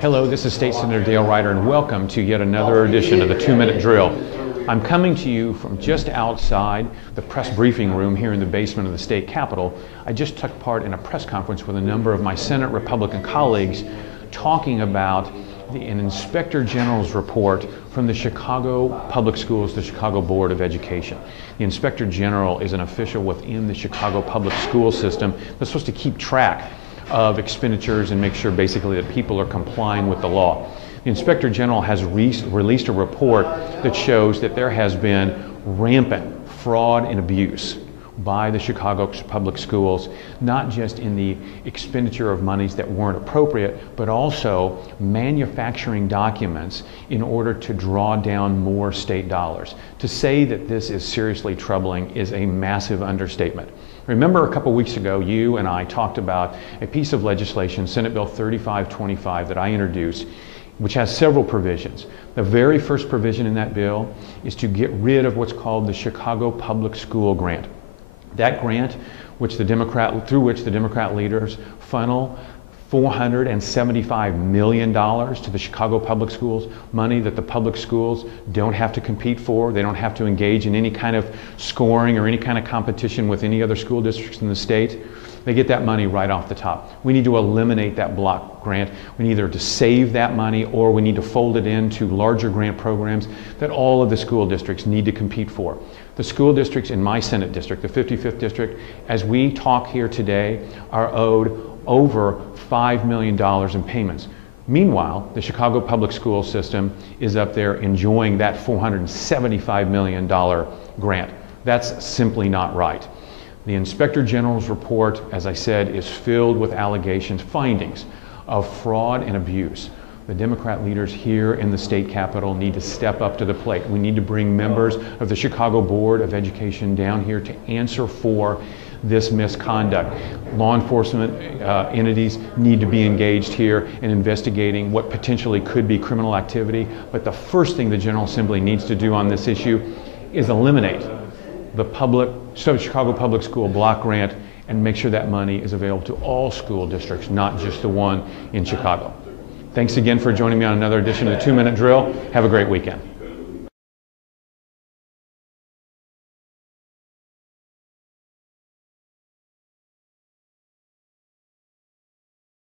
Hello, this is State Senator Dale Ryder, and welcome to yet another edition of the 2-Minute Drill. I'm coming to you from just outside the press briefing room here in the basement of the state capitol. I just took part in a press conference with a number of my Senate Republican colleagues talking about an Inspector General's report from the Chicago Public Schools, the Chicago Board of Education. The Inspector General is an official within the Chicago Public School system that's supposed to keep track of expenditures and make sure basically that people are complying with the law. The Inspector General has released a report that shows that there has been rampant fraud and abuse by the Chicago Public Schools, not just in the expenditure of monies that weren't appropriate, but also manufacturing documents in order to draw down more state dollars. To say that this is seriously troubling is a massive understatement. Remember a couple weeks ago, you and I talked about a piece of legislation, Senate Bill 3525, that I introduced, which has several provisions. The very first provision in that bill is to get rid of what's called the Chicago Public School Grant. That grant, through which the Democrat leaders funnel $475 million to the Chicago Public Schools, money that the public schools don't have to compete for. They don't have to engage in any kind of scoring or any kind of competition with any other school districts in the state. They get that money right off the top. We need to eliminate that block grant. We need either to save that money or we need to fold it into larger grant programs that all of the school districts need to compete for. The school districts in my Senate district, the 55th district, as we talk here today, are owed over $5 million in payments. Meanwhile, the Chicago Public School System is up there enjoying that $475 million grant. That's simply not right. The Inspector General's report, as I said, is filled with allegations, findings of fraud and abuse. The Democrat leaders here in the state capitol need to step up to the plate. We need to bring members of the Chicago Board of Education down here to answer for this misconduct. Law enforcement entities need to be engaged here in investigating what potentially could be criminal activity. But the first thing the General Assembly needs to do on this issue is eliminate the Chicago Public School block grant and make sure that money is available to all school districts, not just the one in Chicago. Thanks again for joining me on another edition of the 2-Minute Drill. Have a great weekend.